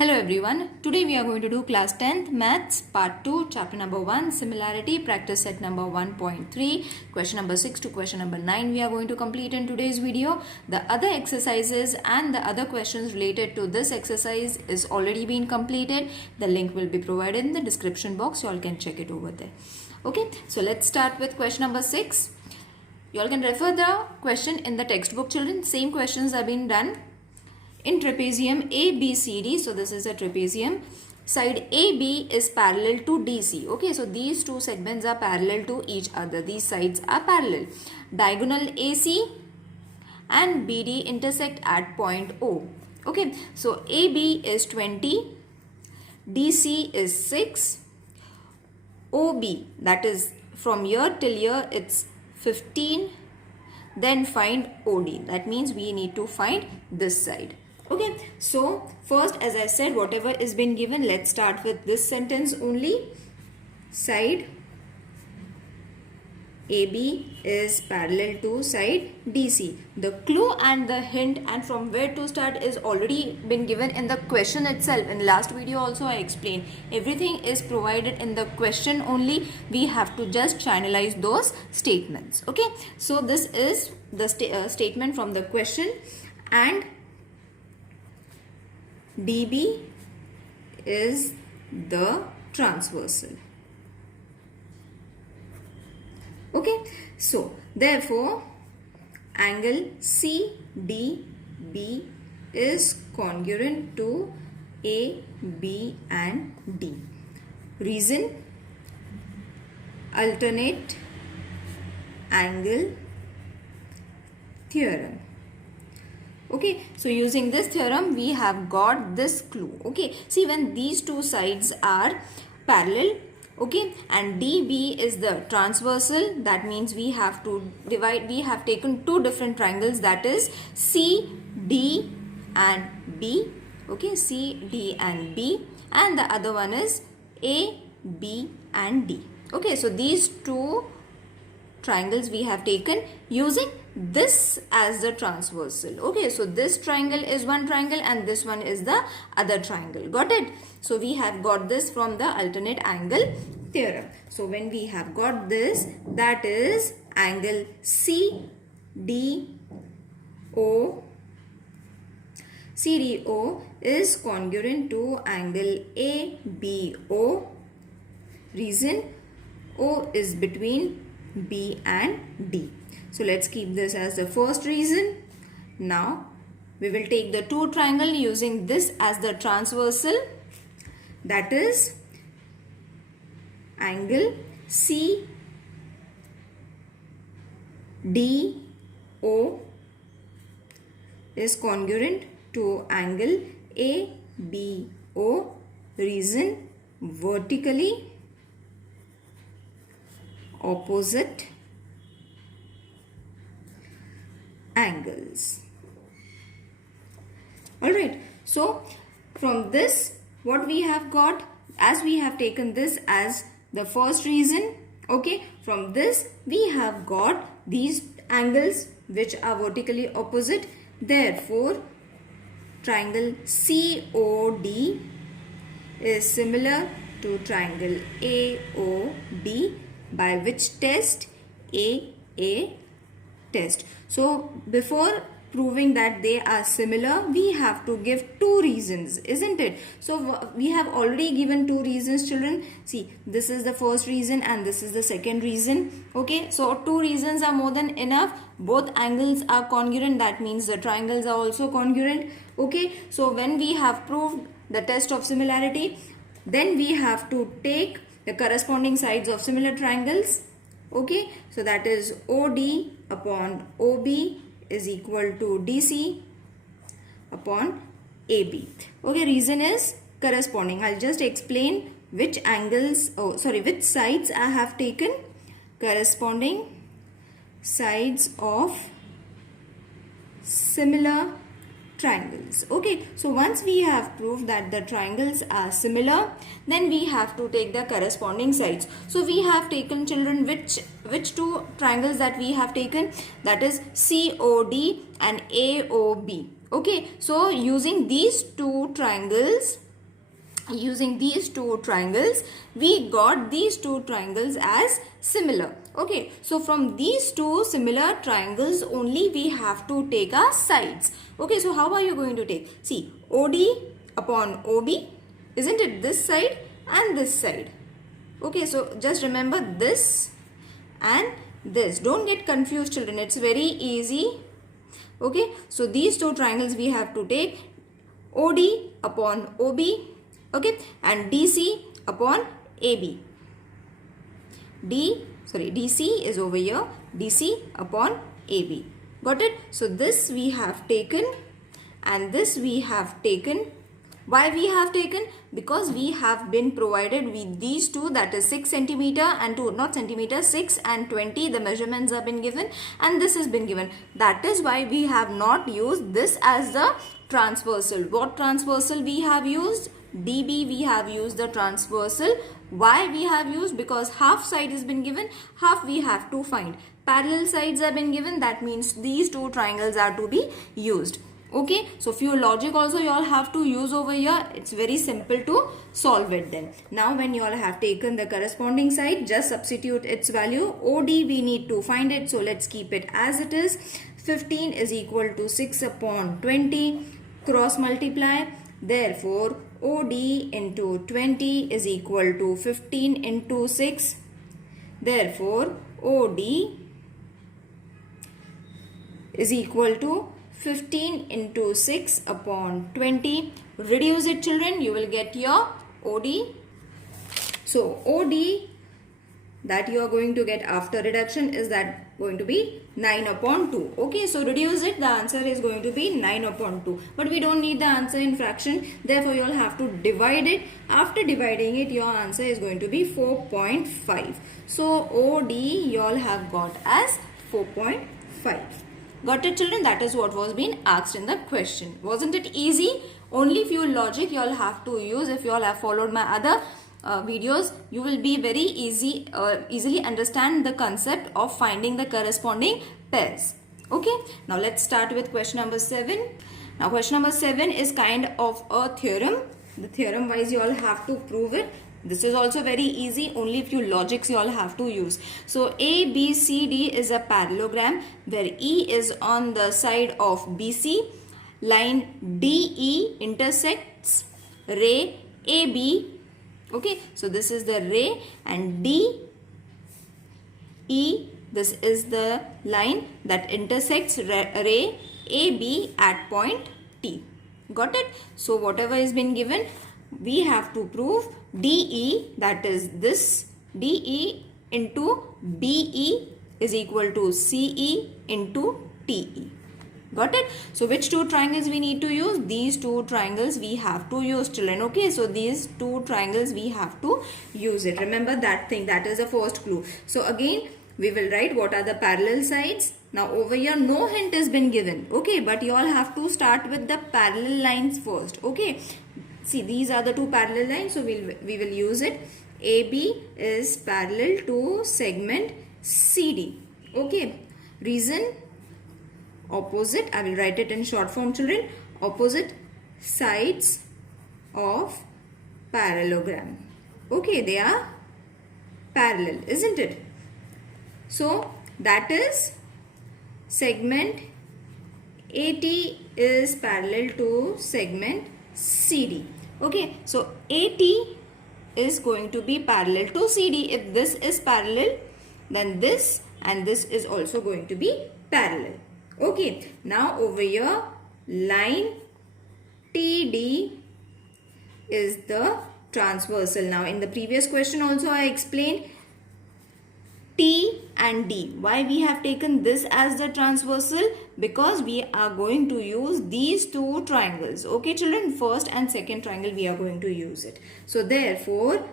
Hello everyone, today we are going to do class 10th maths part 2 chapter number 1 similarity practice set number 1.3 question number 6 to question number 9 we are going to complete in today's video. The other exercises and the other questions related to this exercise is already been completed. The link will be provided in the description box, you all can check it over there. Okay, so let's start with question number 6. You all can refer the question in the textbook, children. Same questions have been done in trapezium ABCD. So this is a trapezium. Side AB is parallel to DC. Okay, so these two segments are parallel to each other. These sides are parallel. Diagonal AC and BD intersect at point O. Okay, so AB is 20, DC is 6, OB, that is from here till here, it's 15. Then find OD. That means we need to find this side. Okay, so first, as I said, whatever is been given, let's start with this sentence only. Side AB is parallel to side DC. The clue and the hint and from where to start is already been given in the question itself. In last video also I explained. Everything is provided in the question only. We have to just channelize those statements. Okay, so this is the statement from the question, and DB is the transversal. Okay, so therefore angle CDB is congruent to A, B and D. Reason: alternate angle theorem. Okay, so using this theorem we have got this clue. Okay, see, when these two sides are parallel, okay, and DB is the transversal, that means we have to divide. We have taken two different triangles, that is C, D and B. Okay, C, D and B, and the other one is A, B and D. Okay, so these two triangles we have taken using this as the transversal. Okay, so this triangle is one triangle and this one is the other triangle. Got it? So we have got this from the alternate angle theorem. So when we have got this, that is angle CDO is congruent to angle ABO. Reason: O is between B and D. So let's keep this as the first reason. Now we will take the two triangle using this as the transversal, that is angle CDO is congruent to angle ABO. Reason: vertically opposite angles. Alright, so from this what we have got, as we have taken this as the first reason, okay, from this we have got these angles which are vertically opposite. Therefore triangle COD is similar to triangle AOB, by which test? AA test. So before proving that they are similar, we have to give two reasons, isn't it? So we have already given two reasons, children. See, this is the first reason and this is the second reason. Okay, so two reasons are more than enough. Both angles are congruent, that means the triangles are also congruent. Okay, so when we have proved the test of similarity, then we have to take the corresponding sides of similar triangles. Okay, so that is OD upon OB is equal to DC upon AB. Okay, reason is corresponding. I'll just explain which angles, which sides I have taken. Corresponding sides of similar triangles. Okay, so once we have proved that the triangles are similar, then we have to take the corresponding sides. So we have taken, children, which two triangles that we have taken, that is COD and AOB. Okay, so using these two triangles, using these two triangles, we got these two triangles as similar. Okay, so from these two similar triangles only we have to take our sides. Okay, so how are you going to take? See, OD upon OB, isn't it this side and this side? Okay, so just remember this and this. Don't get confused, children. It's very easy. Okay, so these two triangles we have to take OD upon OB, okay, and DC upon AB. DC is over here, DC upon AB. Got it? So this we have taken and this we have taken. Why we have taken? Because we have been provided with these two, that is 6 centimeter and 2, not centimeter, 6 and 20. The measurements have been given and this has been given. That is why we have not used this as the transversal. What transversal we have used? DB we have used the transversal. Why we have used? Because half side has been given, half we have to find. Parallel sides have been given, that means these two triangles are to be used. Okay, so few logic also you all have to use over here. It's very simple to solve it then. Now when you all have taken the corresponding side, just substitute its value. OD we need to find it, so let's keep it as it is. 15 is equal to 6 upon 20. Cross multiply. Therefore, OD into 20 is equal to 15 into 6. Therefore, OD is equal to 15 into 6 upon 20. Reduce it, children. You will get your OD. So, OD that you are going to get after reduction is that going to be 9 upon 2. Okay, so reduce it. The answer is going to be 9 upon 2. But we don't need the answer in fraction. Therefore, you all have to divide it. After dividing it, your answer is going to be 4.5. So, OD you all have got as 4.5. Got it, children? That is what was being asked in the question. Wasn't it easy? Only few logic you all have to use. If you all have followed my other videos, you will be very easily understand the concept of finding the corresponding pairs. Okay, now let's start with question number 7. Now question number 7 is kind of a theorem. The theorem wise you all have to prove it. This is also very easy, only few logics you all have to use. So A, B, C, D is a parallelogram where E is on the side of BC. Line DE intersects ray AB. Okay, so this is the ray, and DE, this is the line that intersects ray AB at point T. Got it? So whatever is been given, we have to prove DE, that is this DE into BE is equal to CE into TE. Got it? So which two triangles we need to use? These two triangles we have to use, children. Okay, so these two triangles we have to use it. Remember that thing, that is the first clue. So again we will write what are the parallel sides. Now over here no hint has been given. Okay, but you all have to start with the parallel lines first. Okay, see, these are the two parallel lines, so we will use it. AB is parallel to segment CD. Okay, reason, opposite, I will write it in short form, children. Opposite sides of parallelogram. Okay, they are parallel, isn't it? So that is segment AT is parallel to segment CD. Okay, so AT is going to be parallel to CD. If this is parallel, then this and this is also going to be parallel. Okay, now over here line TD is the transversal. Now in the previous question also I explained T and D. Why we have taken this as the transversal? Because we are going to use these two triangles. Okay, children, first and second triangle we are going to use it. So therefore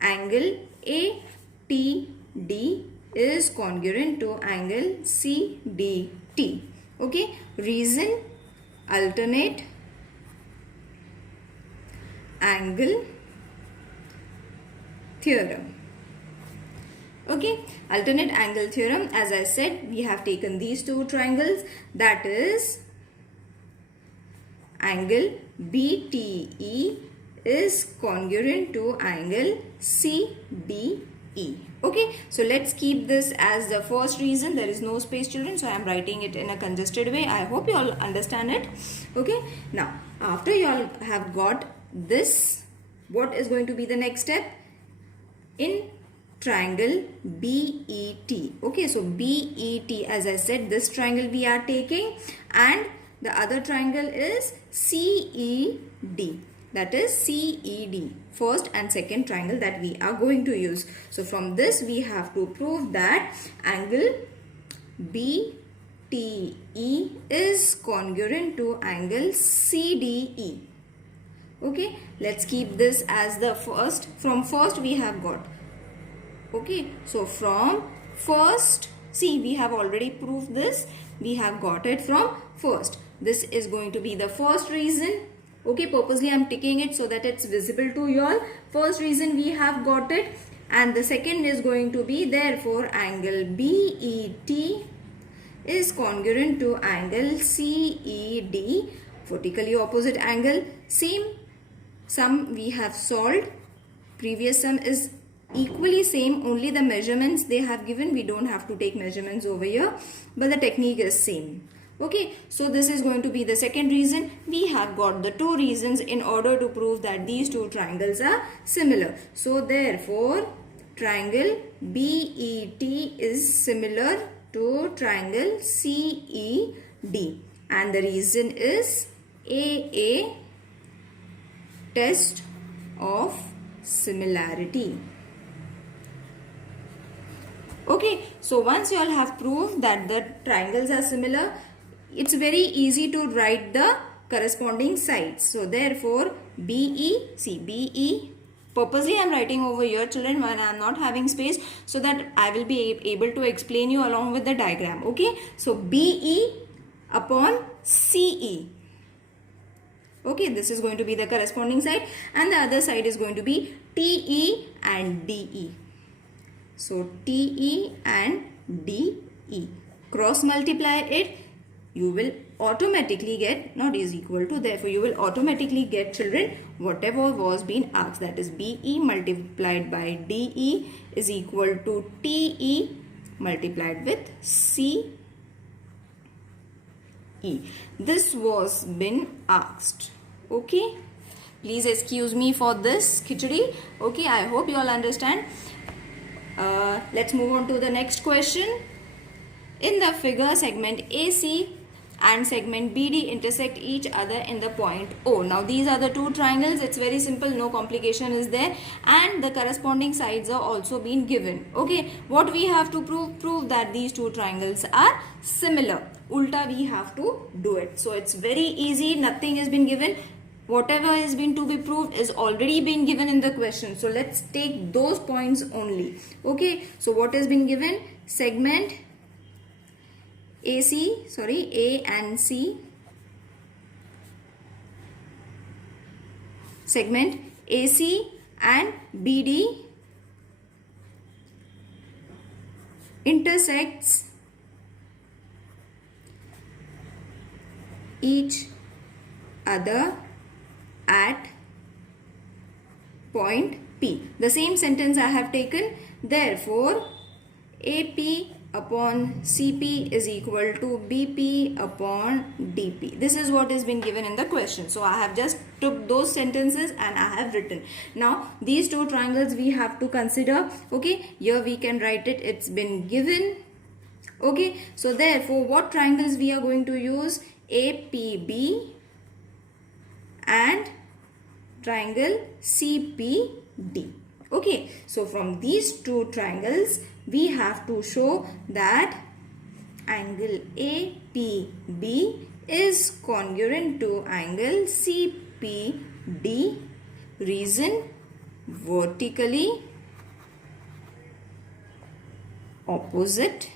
angle ATD is congruent to angle CDT. Okay, reason, alternate angle theorem. Okay, alternate angle theorem, as I said, we have taken these two triangles, that is angle BTE is congruent to angle CDE. Okay, so let's keep this as the first reason. There is no space, children, so I am writing it in a congested way. I hope you all understand it. Okay, now after you all have got this, what is going to be the next step? In triangle BET. Okay, so BET, as I said, this triangle we are taking, and the other triangle is CED. That is CED, first and second triangle that we are going to use. So from this we have to prove that angle BTE is congruent to angle CDE. Okay, let's keep this as the first. From first we have got. Okay, so from first, see, we have already proved this. We have got it from first. This is going to be the first reason. Okay, purposely I am ticking it so that it's visible to you all. First reason we have got it, and the second is going to be, therefore angle BET is congruent to angle CED, vertically opposite angle. Same sum we have solved. Previous sum is equally same, only the measurements they have given, we don't have to take measurements over here, but the technique is same. Okay, so this is going to be the second reason. We have got the two reasons in order to prove that these two triangles are similar. So therefore triangle BET is similar to triangle CED, and the reason is AA, test of similarity. Okay, so once you all have proved that the triangles are similar, it's very easy to write the corresponding sides. So therefore BE, see BE, purposely I am writing over here, children, when I am not having space, so that I will be able to explain you along with the diagram. Okay, so BE upon CE. Okay, this is going to be the corresponding side, and the other side is going to be TE and DE. So TE and DE, cross multiply it, you will automatically get, not is equal to, therefore you will automatically get, children, whatever was being asked, that is BE multiplied by DE is equal to TE multiplied with CE. This was been asked. Okay, please excuse me for this khichdi. Okay, I hope you all understand. Let's move on to the next question. In the figure, segment AC and segment BD intersect each other in the point O. Now these are the two triangles. It's very simple, no complication is there, and the corresponding sides are also been given. Okay, what we have to prove that these two triangles are similar. Ulta we have to do it. So it's very easy, nothing has been given. Whatever has been to be proved is already been given in the question. So let's take those points only. Okay, so what has been given? Segment AC, sorry, A and C. Segment AC and BD intersects each other at point P. The same sentence I have taken. Therefore, AP upon CP is equal to BP upon DP. This is what has been given in the question. So I have just took those sentences and I have written. Now these two triangles we have to consider. Okay, here we can write it. It's been given. Okay, so therefore what triangles we are going to use? APB and triangle CPD. Okay, so from these two triangles we have to show that angle APB is congruent to angle CPD. Reason: vertically opposite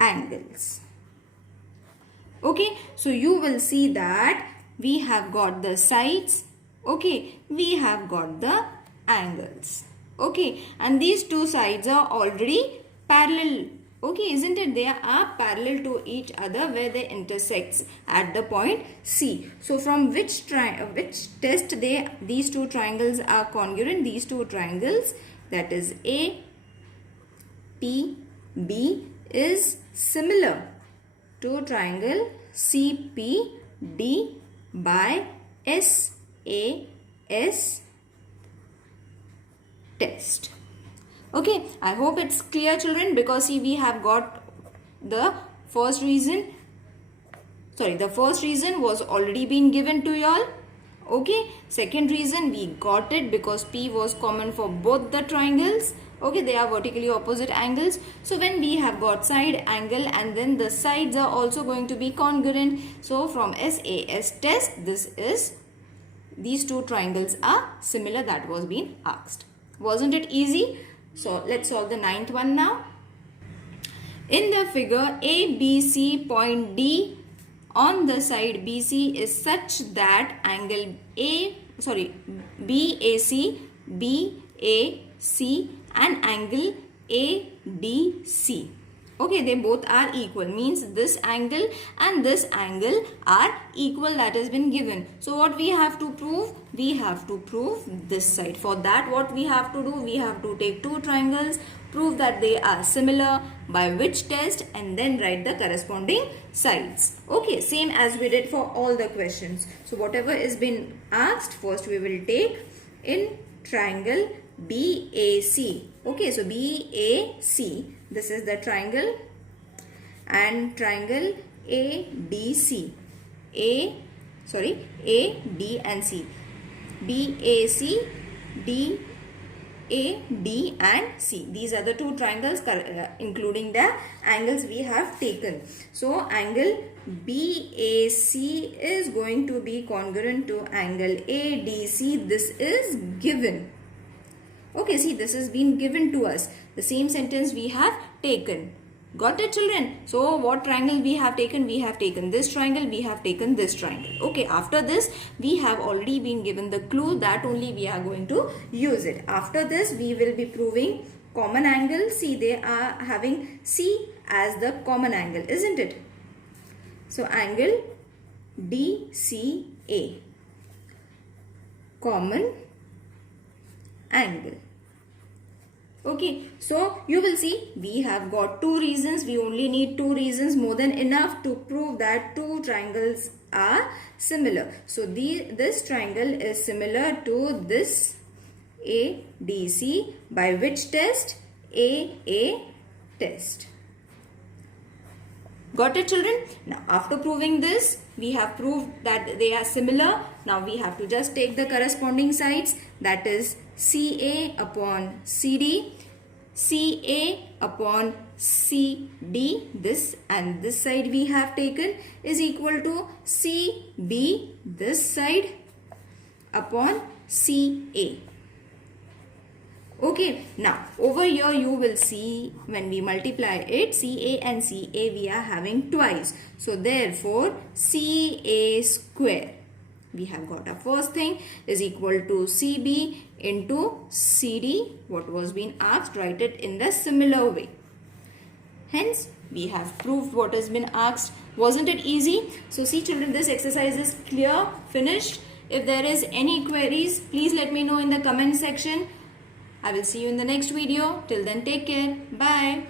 angles. Okay, so you will see that we have got the sides. Okay, we have got the angles. Okay, and these two sides are already parallel Okay, isn't it? They are parallel to each other where they intersects at the point C. So from which test these two triangles are congruent? These two triangles, that is A, P, B, is similar to triangle C, P, D by SAS test. Okay, I hope it's clear, children, because see, we have got the first reason. Sorry, the first reason was already been given to y'all. Okay, second reason we got it because P was common for both the triangles. Okay, they are vertically opposite angles. So when we have got side angle and then the sides are also going to be congruent. So from SAS test, these two triangles are similar. That was being asked. Wasn't it easy? So let's solve the ninth one now. In the figure, ABC point D on the side BC is such that angle BAC, BAC and angle ADC. Okay, they both are equal, means this angle and this angle are equal, that has been given. So what we have to prove? We have to prove this side. For that, what we have to do? We have to take two triangles, prove that they are similar by which test, and then write the corresponding sides. Okay, same as we did for all the questions. So whatever is been asked, first we will take in triangle BAC. Okay, so BAC, this is the triangle, and triangle ADC. A, D and C. BAC, D, A, D and C. These are the two triangles including the angles we have taken. So angle BAC is going to be congruent to angle ADC. This is given. Okay, see, this has been given to us. The same sentence we have taken. Got it, children? So what triangle we have taken? We have taken this triangle, we have taken this triangle. Okay, after this we have already been given the clue, that only we are going to use it. After this we will be proving common angle. See, they are having C as the common angle, isn't it? So angle DCA, common angle. Okay, so you will see we have got two reasons. We only need two reasons, more than enough to prove that two triangles are similar. So this triangle is similar to this ADC by which test? AA test. Got it, children? Now after proving this, we have proved that they are similar. Now we have to just take the corresponding sides, that is CA upon CD, CA upon CD, this and this side we have taken is equal to CB, this side, upon CA. Okay, now over here you will see when we multiply it, CA and CA we are having twice. So therefore CA square, we have got our first thing, is equal to CB into CD. What was being asked, write it in the similar way. Hence we have proved what has been asked. Wasn't it easy? So see, children, this exercise is clear, finished. If there is any queries, please let me know in the comment section. I will see you in the next video. Till then, take care. Bye.